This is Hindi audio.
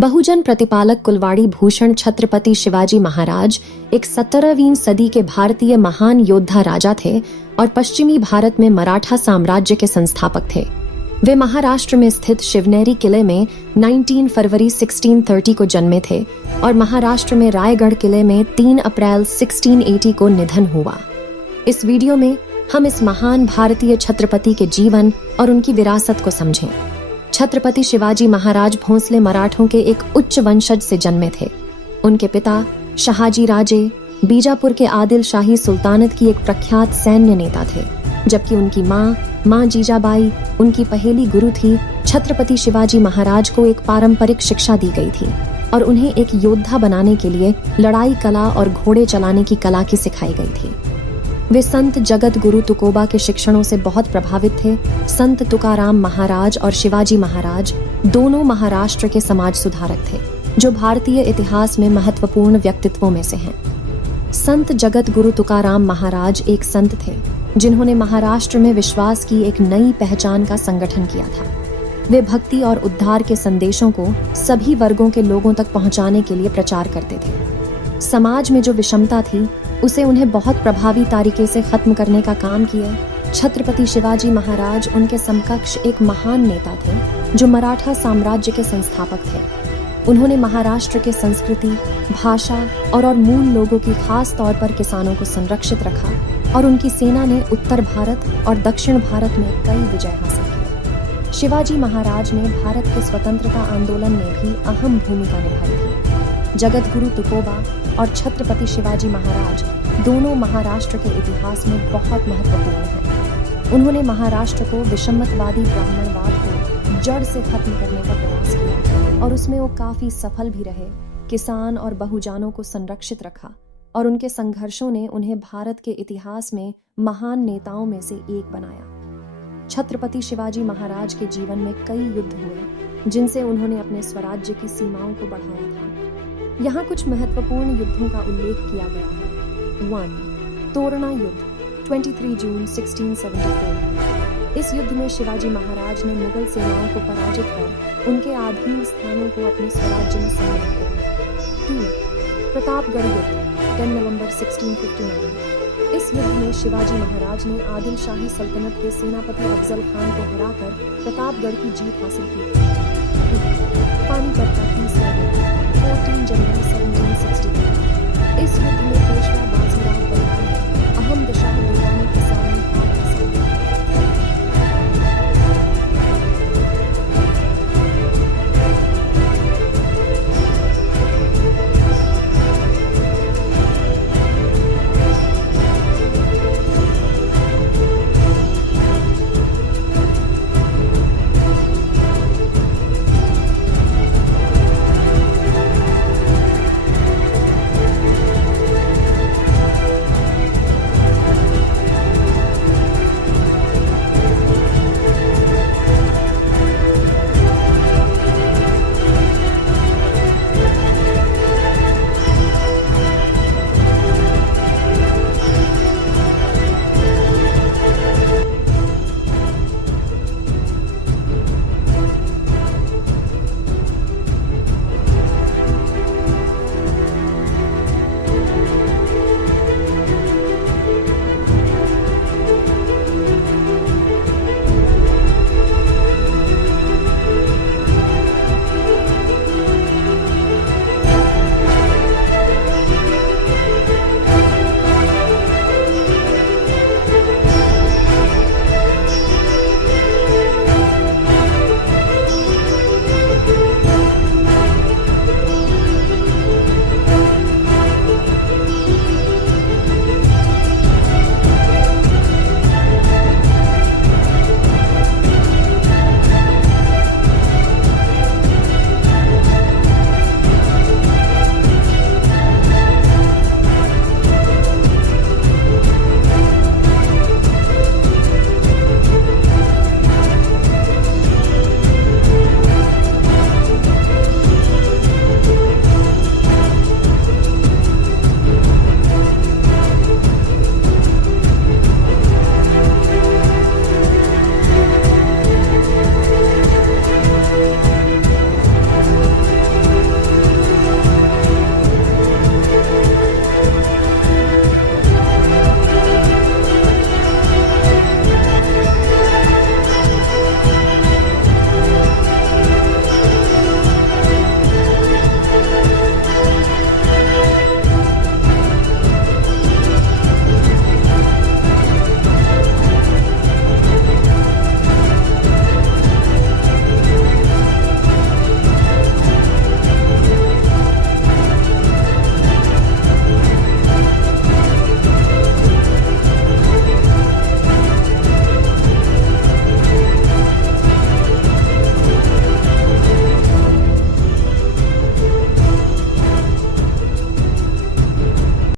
बहुजन प्रतिपालक कुलवाड़ी भूषण छत्रपति शिवाजी महाराज एक 17वीं सदी के भारतीय महान योद्धा राजा थे और पश्चिमी भारत में मराठा साम्राज्य के संस्थापक थे। वे महाराष्ट्र में स्थित शिवनेरी किले में 19 फरवरी 1630 को जन्मे थे और महाराष्ट्र में रायगढ़ किले में 3 अप्रैल 1680 को निधन हुआ। इस वीडियो में हम इस महान भारतीय छत्रपति के जीवन और उनकी विरासत को समझें। छत्रपति शिवाजी महाराज भोंसले मराठों के एक उच्च वंशज से जन्मे थे। उनके पिता शहाजी राजे बीजापुर के आदिल शाही सुल्तानत की एक प्रख्यात सैन्य नेता थे, जबकि उनकी माँ जीजाबाई उनकी पहली गुरु थी। छत्रपति शिवाजी महाराज को एक पारंपरिक शिक्षा दी गई थी और उन्हें एक योद्धा बनाने के लिए लड़ाई कला और घोड़े चलाने की कला की सिखाई गई थी। वे संत जगत गुरु तुकोबा के शिक्षणों से बहुत प्रभावित थे। संत तुकाराम महाराज और शिवाजी महाराज दोनों महाराष्ट्र के समाज सुधारक थे, जो भारतीय इतिहास में महत्वपूर्ण व्यक्तित्वों में से हैं। संत जगत गुरु तुकाराम महाराज एक संत थे जिन्होंने महाराष्ट्र में विश्वास की एक नई पहचान का संगठन किया था। वे भक्ति और उद्धार के संदेशों को सभी वर्गों के लोगों तक पहुंचाने के लिए प्रचार करते थे। समाज में जो विषमता थी उसे उन्हें बहुत प्रभावी तरीके से खत्म करने का काम किया। छत्रपति शिवाजी महाराज उनके समकक्ष एक महान नेता थे जो मराठा साम्राज्य के संस्थापक थे। उन्होंने महाराष्ट्र के संस्कृति, भाषा और मूल लोगों की खास तौर पर किसानों को संरक्षित रखा और उनकी सेना ने उत्तर भारत और दक्षिण भारत में कई विजय हासिल की। शिवाजी महाराज ने भारत के स्वतंत्रता आंदोलन में भी अहम भूमिका निभाई थी। जगत गुरु तुकोबा और छत्रपति शिवाजी महाराज दोनों महाराष्ट्र के इतिहास में बहुत महत्वपूर्ण हैं। उन्होंने महाराष्ट्र को विषमतवादी ब्राह्मणवाद को जड़ से खत्म करने का प्रयास किया और उसमें वो काफी सफल भी रहे। किसान और बहुजानों को संरक्षित रखा और उनके संघर्षों ने उन्हें भारत के इतिहास में महान नेताओं में से एक बनाया। छत्रपति शिवाजी महाराज के जीवन में कई युद्ध हुए जिनसे उन्होंने अपने स्वराज्य की सीमाओं को बढ़ाया था। यहाँ कुछ महत्वपूर्ण युद्धों का उल्लेख किया गया है। 1. तोरणा युद्ध 23 जून 1674। इस युद्ध में शिवाजी महाराज ने मुगल सेनाओं को पराजित कर उनके आधीन स्थानों को अपने स्वराज्य में सम्मिलित कर लिया। 2. प्रतापगढ़ युद्ध 10 नवंबर 1659। इस युद्ध में शिवाजी महाराज ने आदिल शाही सल्तनत के सेनापति अफजल खान को हराकर प्रतापगढ़ की जीत हासिल की। पानीपत का